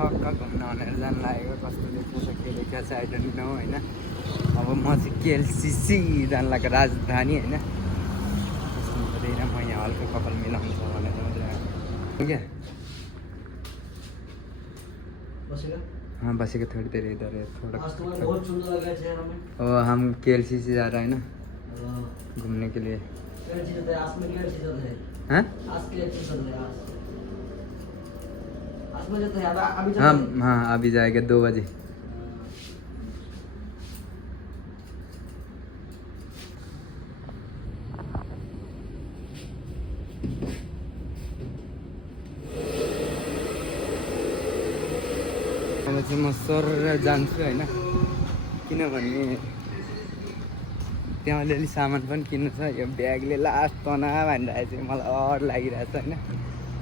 ठक्क घुम्न भनेर जानु लागेको कस्तो देख्छ के देख्छ आई डोन्ट नो होइन। अब म चाहिँ केएलसिसी जानु लागेको राजधानी होइन। त्यसमा म यहाँ हल्का कपाल मिलाउँछ भनेर मात्रै आएको क्या। हाँ बसेगा थोड़ी देर इधर है थोड़ा। बहुत सुंदर लग रहा है चेहरा में। और हम केएलसीसी जा रहे हैं ना घूमने के लिए। हाँ हाँ हाँ अभी जाएगा 2 बजे। अब चाहिँ म सर जान्छु होइन, किनभने त्यहाँ अलिअलि सामान पनि किन्नु छ। यो ब्यागले लास्ट तना भनिरहेको चाहिँ मलाई अर लागिरहेछ होइन।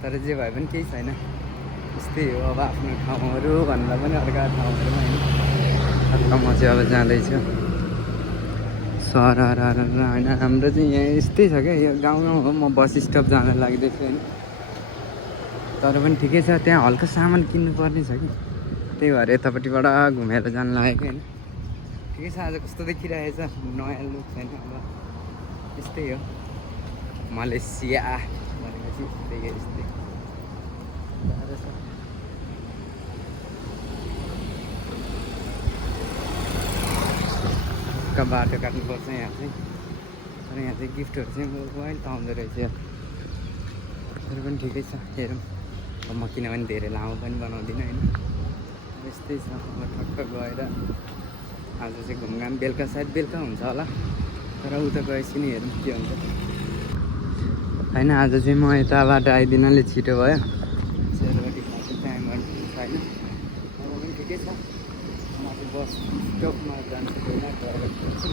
तर जे भए पनि केही छैन, यस्तै हो अब आफ्नो ठाउँहरू भन्दा पनि अर्का ठाउँहरूमा होइन। अर्का म चाहिँ अब जाँदैछु सर होइन। हाम्रो चाहिँ यहाँ यस्तै छ क्या, यो गाउँ हो। म बस स्टप जान लाग्दैछु होइन। तर पनि ठिकै छ, त्यहाँ हल्का सामान किन्नुपर्ने छ कि, त्यही भएर यतापट्टिबाट घुमेर जानु लागेको होइन। ठिकै छ, आज कस्तो देखिरहेछ नयाँ लुक छैन। अब यस्तै हो मलेसिया भनेपछि त्यही यस्तै का बाटो काट्नुपर्छ यहाँ चाहिँ। तर यहाँ चाहिँ गिफ्टहरू चाहिँ मोबाइल पाउँदो रहेछ। तर पनि ठिकै छ हेरौँ। अब म किनभने धेरै लामो पनि बनाउँदिनँ होइन। यस्तै छ अब ठक्क गएर आज चाहिँ घुमघाम बेलुका सायद बेलुका हुन्छ होला। तर उता गएपछि नि हेरौँ के हुन्छ होइन। आज चाहिँ म यताबाट आइदिनाले छिटो भयो। सेलगढी खाएको टाइमहरू छैन। अब पनि ठिकै छ। म चाहिँ बस स्टपमा जान्छु होइन, गएर खोज्छु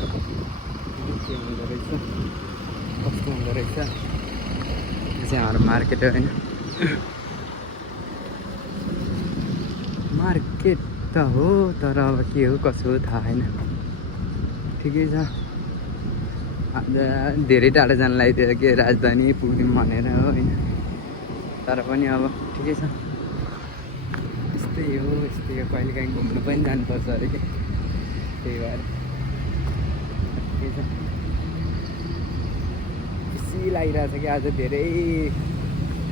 के हुँदो रहेछ कस्तो हुँदो रहेछ। यो चाहिँ हाम्रो मार्केट हो होइन। मार्केट त हो तर अब के हो कसो हो थाहा छैन। ठिकै छ, आज धेरै टाढो जानु लागिदियो कि राजधानी पुग्यौँ भनेर हो होइन। तर पनि अब ठिकै छ, यस्तै हो यस्तै हो। कहिलेकाहीँ घुम्नु पनि जानुपर्छ अरे कि, त्यही भएर ठिकै छ। खुसी लागिरहेछ कि आज धेरै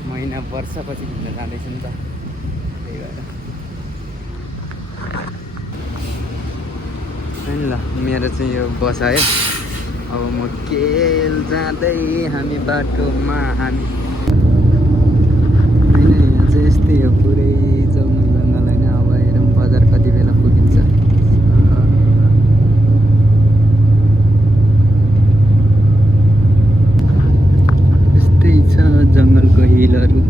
महिना वर्षपछि घुम्न जाँदैछु नि त, त्यही भएर होइन। ल मेरो चाहिँ यो बस आयो। अब म केल जाँदै हामी बाटोमा हामी होइन। यहाँ चाहिँ यस्तै हो पुरै जङ्गल होइन। अब हेरौँ बजार कति बेला पुगिन्छ। यस्तै छ जङ्गलको हिलहरू।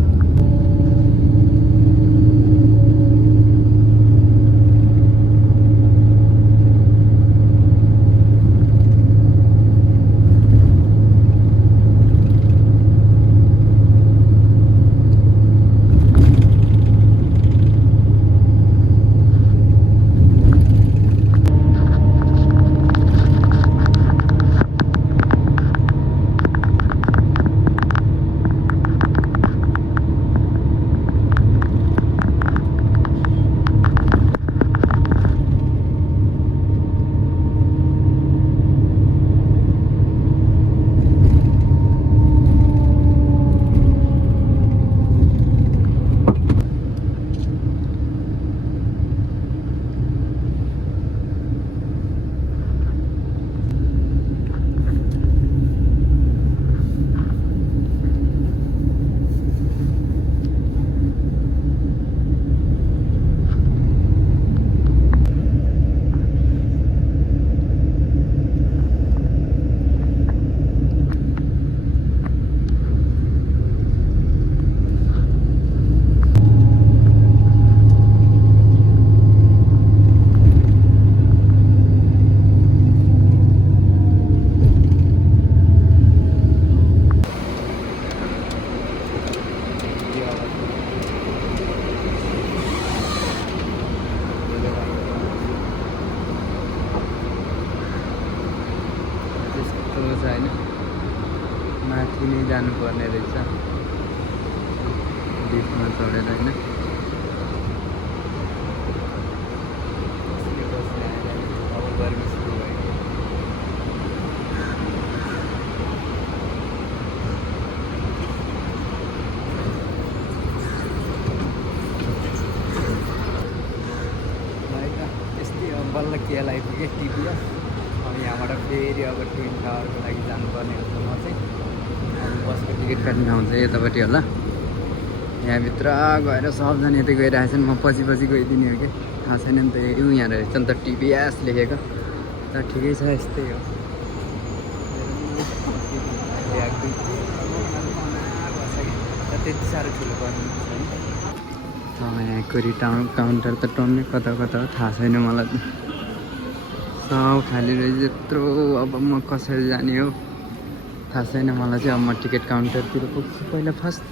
माथि नै जानुपर्ने रहेछ लिफ्टमा चढेर होइन। TCL आइपुगेँ TPS। अब यहाँबाट फेरि अब ट्विन टावरको लागि जानुपर्ने हुन्छ म चाहिँ। अब बसको टिकट काट्न आउँछ यतापट्टि होला। यहाँभित्र गएर सबजना यतै गइरहेछन्, म पछि गइदिने हो कि थाहा छैन नि त। यो यहाँ रहेछ नि त TPS लेखेको त, ठिकै छ यस्तै हो। त्यति साह्रो ठुलो पर्ने छैन। यहाँको रिटाउन काउन्टर त टन्नै कता हो थाहा छैन मलाई त। सब खाली रहेछ यत्रो। अब म कसरी जाने हो थाहा छैन मलाई चाहिँ। अब म टिकट काउन्टरतिर पुग्छु पहिला फर्स्ट।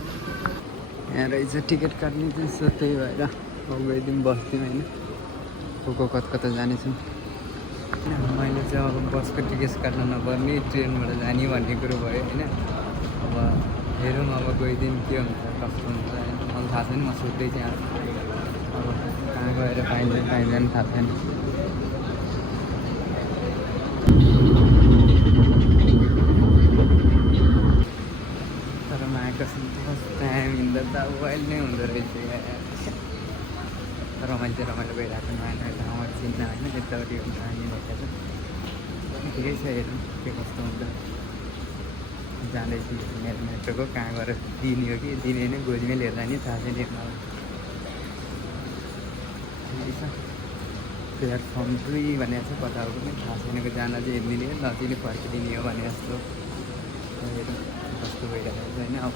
यहाँ रहेछ टिकट काट्ने चाहिँ, सो त्यही भएर अब गइदिउँ बस्थ्यौँ होइन। को कता जानेछौँ। मैले चाहिँ अब बसको टिकट काट्न नपर्ने, ट्रेनबाट जाने भन्ने कुरो भयो होइन। अब हेरौँ अब गइदिउँ के हुन्छ कस्तो हुन्छ होइन। मलाई थाहा छैन, म सोध्दै चाहिँ अब कहाँ गएर पाइँदैन थाहा छैन। तर मायाको फर्स्ट टाइम हिँड्दा त वाइल्ड नै हुँदो रहेछ। रमाइलो गइरहेको नयाँ ठाउँहरू चिन्न होइन। यतापट्टि हामी भएका छ ठिकै छ। हेरौँ के कस्तो हुन्छ। जाँदैछु मेरो मेट्रोको कहाँ गएर दिने हो कि दिने होइन गोजीमै लिएर जाने थाहा छैन मलाई। ठिकै छ। प्लेटफर्म 2 भनेको छ, कता हो पनि थाहा छैन। जान चाहिँ हेरिदिने हो, नचिने फर्किदिने हो भने जस्तो। हेरौँ कस्तो भइरहेको छ होइन। अब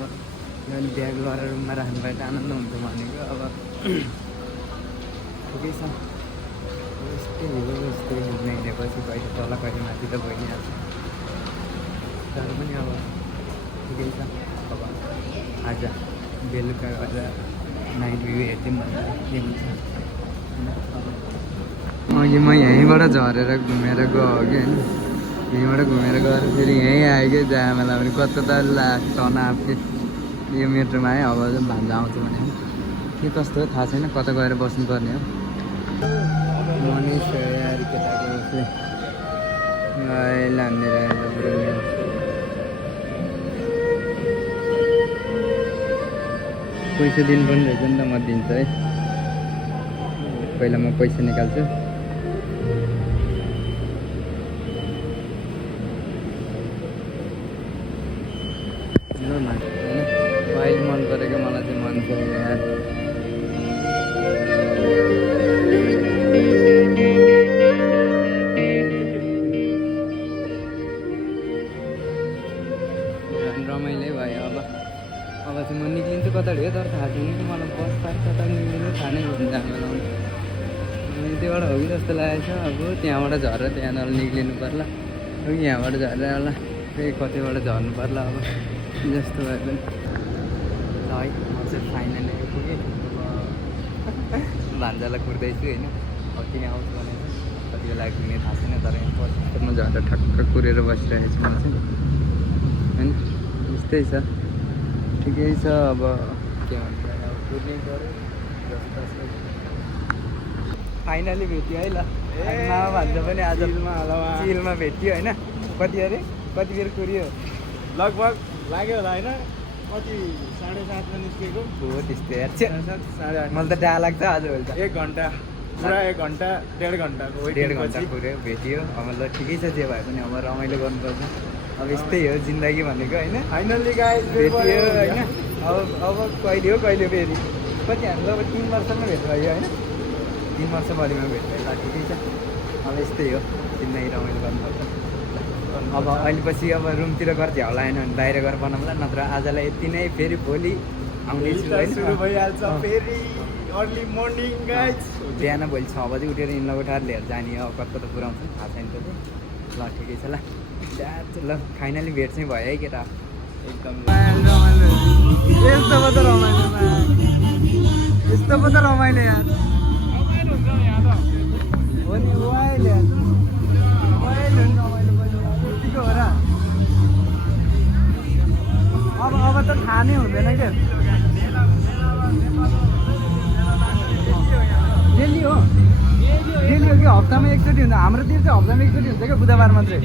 यो ब्याग गरेर रुममा राख्नु पाए त आनन्द हुन्छ भनेको। अब ठिकै छ। यस्तै हिँडेपछि कहिले तल कहिले माथि त भइहाल्छ। तर पनि अब ठिकै छ। अब आज बेलुका गएर नाइट भ्यू हेर्थ्यौँ भनेर के हुन्छ होइन। अघि म यहीँबाट झरेर घुमेर गयो कि होइन। यहीँबाट घुमेर गएर फेरि यहीँ आयो कि जामाला पनि कता त तनाव कि यो मेट्रोमा आयो। अब भान्जा आउँछ भने के कस्तो हो थाहा छैन, कता गएर बस्नुपर्ने हो। मनिष यार केटाको चाहिँ लाने रहेछ। पैसा दिनु पनि रहेछ नि त, म दिन्छु है। पहिला म पैसा निकाल्छु। होइन वाइल्ड मन परेको मलाई चाहिँ मन पऱ्यो यार। रमाइलो भयो। अब चाहिँ म निक्लिन्छु कता हो तर थाहा छैन कि मलाई। बस पार्क कता निक्लिनु थाहा नै हुन्छ। जाँदा त्योबाट हो कि जस्तो लागेको छ। अब त्यहाँबाट झरेर त्यहाँबाट निक्लिनु पर्ला, यहाँबाट झरेर होला फेरि कतैबाट झर्नु पर्ला अब जस्तो भयो पनि। ल है म चाहिँ फाइनली आइपुगेँ। अब भान्जालाई कुर्दैछु होइन। अब किन आउँछु भनेर कति बेला आइपुग्ने थाहा छैन। तर यहाँ बसमा झरेर ठक्क कुरेर बसिरहेको छु म चाहिँ होइन। यस्तै छ, ठिकै छ। अब के भन्छ अब कुर्नै पऱ्यो जस्तो। फाइनली भेट्यो है। ल मामा भन्छ पनि आज चिलमा भेट्यो होइन। कति अरे कति बेर कुरियो? लगभग लाग्यो होला होइन। कति 7:30मा निस्केको हो त्यस्तै यार। मलाई त डाहा लाग्छ आजभोलि त। 1 घन्टा पुरा 1 घन्टा 1.5 घन्टा 1.5 घन्टा कुर्यो भेट्यो। अब ल ठिकै छ जे भए पनि। अब रमाइलो गर्नुपर्छ। अब यस्तै हो जिन्दगी भनेको होइन। फाइनल्ली गाइस भेट्यो होइन। अब कहिले हो कहिले फेरि कति हाम्रो अब 3 वर्षमा भेट भयो होइन। 3 वर्ष भरिमा भेट भयो। ल ठिकै छ। अब यस्तै हो जिन्दगी, रमाइलो गर्नुपर्छ। अब अहिले पछि अब रुमतिर गएर झ्याउला होइन भने बाहिर गएर बनाउँला। नत्र आजलाई यति नै, फेरि भोलि आउनेछु होइन। सुरु भइहाल्छ फेरि अर्ली मर्निङ गाइस। बिहान भोलि 6 बजी उठेर इनलाई उठाएर लिएर जाने हो। कता पुऱ्याउँछ थाहा छैन त। ल ठिकै छ। ल ल फाइनली भेट चाहिँ भयो है केटा। एकदम यस्तो पो त रमाइलो यार। हो नि वाइल्ड यार। वाइल्ड रमाइलो यतिको हो र। अब त थाहा नै हुँदैन क्या। डेली हो कि हप्तामा एकचोटि हुन्छ? हाम्रोतिर चाहिँ हप्तामा एकचोटि हुन्छ क्या, बुधबार मात्रै।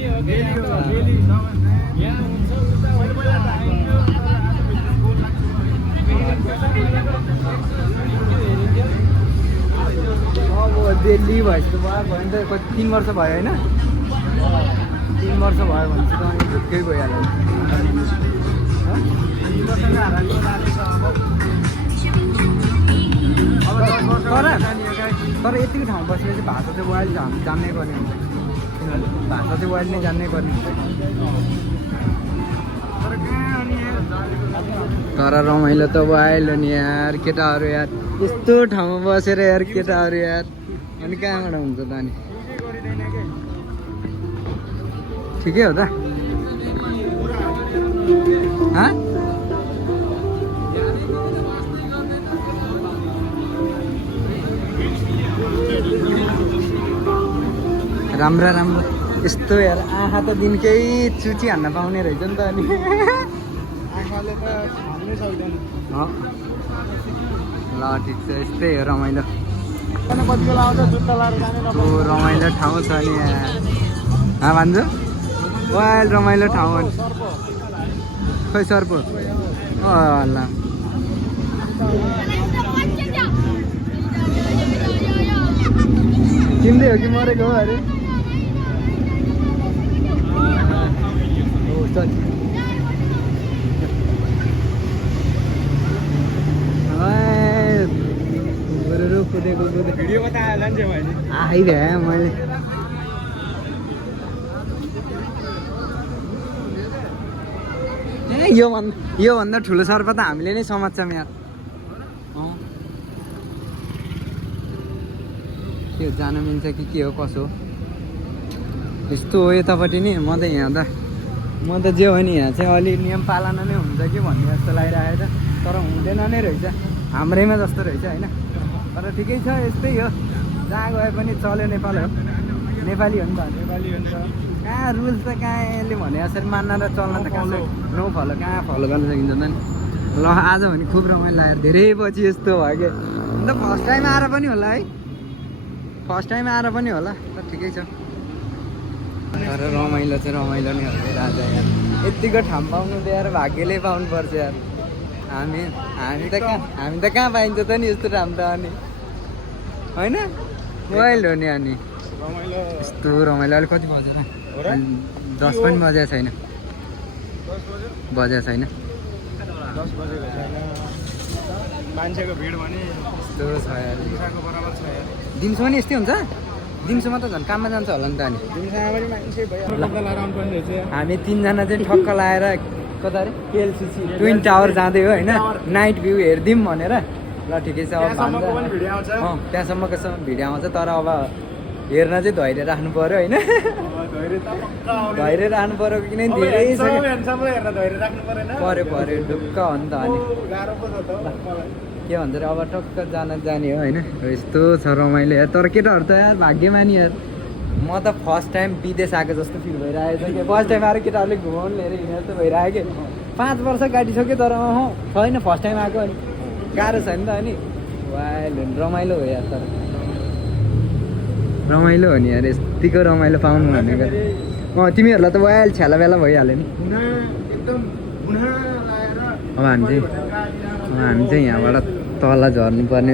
अब दिल्ली भएपछि त भयो भने त कति 3 वर्ष भयो होइन 3 वर्ष भयो भने चाहिँ त अनि ढुक्कै गइहाल्यो तर यतिको ठाउँ बसेपछि भाषा चाहिँ वाइल्ड जान्नै पर्ने हुन्छ भाषा चाहिँ वाइल्ड नै जान्नै पर्ने हुन्छ तर रमाइलो त वाइल्ड हो नि यार केटाहरू यार यस्तो ठाउँमा बसेर यार केटाहरू यार अनि कहाँबाट हुन्छ त अनि ठिकै हो त राम्रो राम्रो यस्तो यार आँखा त दिनकै चुची हान्न पाउने रहेछ नि त अनि आँखाले त हाल्नै सक्दैन ल ठिक छ यस्तै हो रमाइलो कति बेला आउँछ जुत्ता लाएर जाने रमाइलो ठाउँ छ नि यहाँ भन्छु वाइल्ड रमाइलो ठाउँ हो नि खै सर्पो ल किन्दै हो कि मरेको हो अरे कुदेको भिडियोमा त जान्छ मैले आइरहे मैले योभन्दा ठुलो सर्प त हामीले नै समात्छौँ यार के जान मिल्छ कि के हो कसो यस्तो हो यतापट्टि नि म त जे हो नि यहाँ चाहिँ अलि नियम पालना नै हुन्छ कि भन्ने जस्तो लागिरहेको छ तर हुँदैन नै रहेछ हाम्रैमा जस्तो रहेछ होइन तर ठिकै छ यस्तै हो जहाँ गए पनि चल्यो नेपाल हो नेपाली हो नि त नेपाली हुन्छ कहाँ रुल्स त कहाँ यसले भने यसरी मान्न र चल्न त कहाँ नो फलो कहाँ फलो गर्न सकिन्छ त नि ल आज भने खुब रमाइलो लाग्यो धेरै पछि यस्तो भयो कि अन्त फर्स्ट टाइम आएर पनि होला है फर्स्ट टाइम आएर पनि होला तर ठिकै छ तर रमाइलो चाहिँ रमाइलो नै हो राजा यार यतिको ठाउँ पाउनु त यार भाग्यले पाउनुपर्छ यार हामी त कहाँ पाइन्छ त नि यस्तो ठाउँ त अनि होइन वाइल्ड हो नि अनि यस्तो रमाइलो अहिले कति बजेर 10 पनि बजेको छैन बजेको छैन 10 बजेको छैन मान्छेको भिड भने यस्तो छ यार दिउँसोको बराबर छ यार दिउँसो पनि यस्तै हुन्छ दिउँसोमा त झन् काममा जान्छ होला नि त अनि दिउँसोमा पनि मान्छे भयो हामी 3 जना चाहिँ ठक्क लाएर कता अरे केएलसीसी ट्विन टावर जाँदै हो होइन नाइट भ्यू हेरिदिउँ भनेर ल ठिकै छ अब त्यहाँसम्मको भिडियो आउँछ तर अब हेर्न चाहिँ धैर्य राख्नु पऱ्यो होइन धैर्य राख्नु पऱ्यो किन धेरै पऱ्यो ढुक्क हो नि त अनि के भन्छ अरे अब टक्क जाने हो होइन यस्तो छ रमाइलो यार तर केटाहरू त यार भाग्यमानी यार म त फर्स्ट टाइम विदेश आएको जस्तो फिल भइरहेको छ कि फर्स्ट टाइम आएर केटाहरूले घुमाउनु लिएर हिँडेर जस्तो भइरहेको कि 5 वर्ष काटिसक्यो तर छैन फर्स्ट टाइम आएको अनि गाह्रो छ नि त अनि वाइल्ड रमाइलो हो यार तर रमाइलो हो नि यार यतिको रमाइलो पाउनु भनेको तिमीहरूलाई त वाइल्ड छ्याला बेला भइहाल्यो नि अब हामी चाहिँ यहाँबाट तल झर्नु पर्ने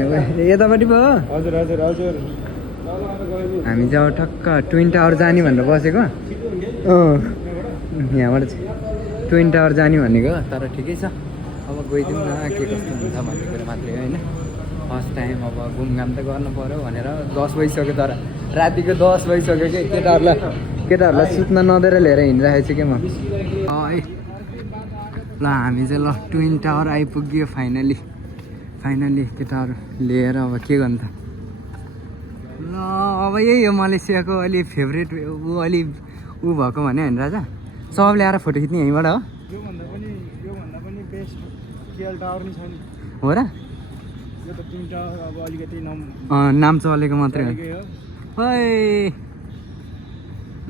यतापट्टि भयो हजुर हजुर हजुर हामी चाहिँ अब ठक्क ट्विन टावर जाने भनेर बसेको यहाँबाट चाहिँ ट्विन टावर जाने भनेको तर ठिकै छ अब गइदिउँ न के कस्तो हुन्छ भन्ने कुरा मात्रै होइन फर्स्ट टाइम अब घुमघाम त गर्नु पऱ्यो भनेर 10 बजिसक्यो तर रातिको 10 बजिसक्यो कि केटाहरूलाई सुत्न नदिएर लिएर हिँडिरहेको छु कि म ल हामी चाहिँ ल ट्विन टावर आइपुग्यो फाइनली केटाहरू लिएर अब के गर्नु त ल अब यही हो मलेसियाको अलि फेभरेट अलि भएको भने होइन राजा सबले आएर फोटो खिच्ने यहीँबाट हो योभन्दा पनि बेस्ट केएल टावर नि छ नि हो र यो त ट्विन टावर अब अलिकति नाम चलेको मात्रै हो है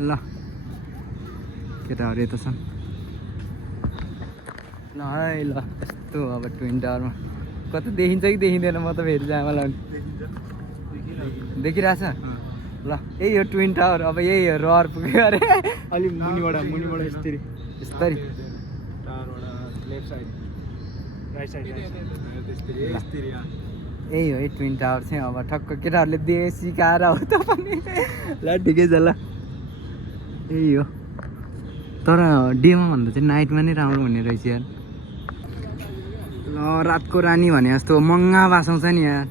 ल केटाहरू यता छन् ल है ल यस्तो अब ट्विन टावरमा कता देखिन्छ कि देखिँदैन म त फेरि जामा लाउने देखिरहेछ ल यही हो ट्विन टावर अब यही हो रहर पुग्यो अरे अलिक मुनिबाट यस्तरी टावरबाट लेफ्ट साइड राइट साइड यही हो है ट्विन टावर चाहिँ अब ठक्क केटाहरूले दे सिकाएर हो त पनि ल ठिकै छ ल यही हो तर डेमा भन्दा चाहिँ नाइटमा नै राम्रो हुने रहेछ यार ल रातको रानी भने जस्तो मङ्गा बासाउँछ नि यार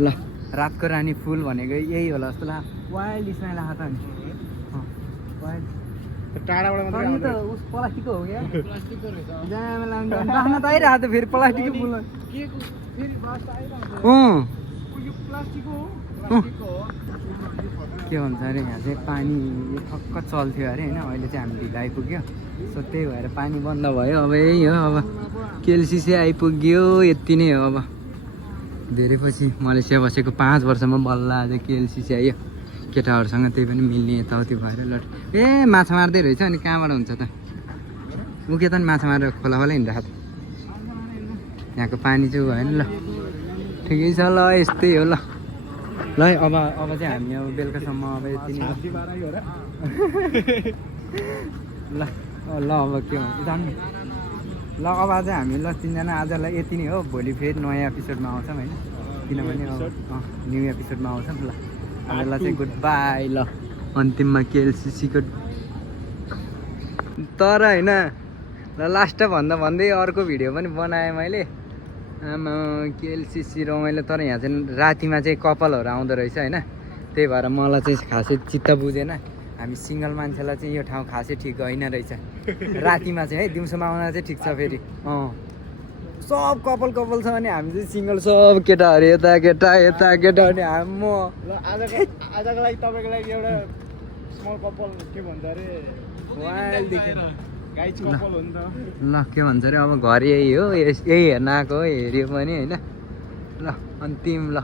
ल रातको रानी फुल भनेको यही होला जस्तो लाग्छ वाइल्ड स्माइल आएको त नि वाइल्ड टाढाबाट मात्रै त उस प्लास्टिकको हो क्या बाख्न त आइरहेको थियो फेरि प्लास्टिकको फुल के भन्छ अरे यहाँ चाहिँ पानी ठक्क चल्थ्यो अरे होइन अहिले चाहिँ हामी ढिलो आइपुग्यो सो त्यही भएर पानी बन्द भयो अब यही हो अब केएलसिसी आइपुग्यो यति नै हो अब धेरै पछि मलेसिया बसेको 5 वर्षमा बल्ल आज केएलसिसी आयो केटाहरूसँग त्यही पनि मिल्ने यताउति भएर लट ए माछा मार्दै रहेछ अनि कहाँबाट हुन्छ त उके त माछा मारेर खोला खोला हिँडिरहेको यहाँको पानी चाहिँ भएन ल ठिकै छ ल यस्तै हो ल ल अब चाहिँ हामी अब बेलुकासम्म अब यति नै ल ल अब के भन्छ जानु ल अब आज हामी ल 3 जना आजलाई यति नै हो भोलि फेरि नयाँ एपिसोडमा आउँछौँ होइन किनभने अब न्यू एपिसोडमा आउँछौँ ल हामीलाई चाहिँ गुड बाई ल अन्तिममा केएलसिसीको तर होइन ल लास्ट भन्दा भन्दै अर्को भिडियो पनि बनाएँ मैले आमा केएलसिसी रमाइलो तर यहाँ चाहिँ रातिमा चाहिँ कपालहरू आउँदो रहेछ होइन त्यही भएर मलाई चाहिँ खासै चित्त बुझेन हामी सिङ्गल मान्छेलाई चाहिँ यो ठाउँ खासै ठिक होइन रहेछ रातिमा चाहिँ है दिउँसोमा आउन चाहिँ ठिक छ फेरि सब कपाल छ भने हामी चाहिँ सिङ्गल सब केटाहरू यता केटा अनि म ल आजको लागि तपाईँको लागि एउटा स्मल कपाल के भन्छ अरे वाइल्डदेखि गाइज कपाल हो नि त ल के भन्छ अरे अब घर यही हो यही हेर्न आएको हो हेऱ्यो पनि होइन ल अन्तिम ल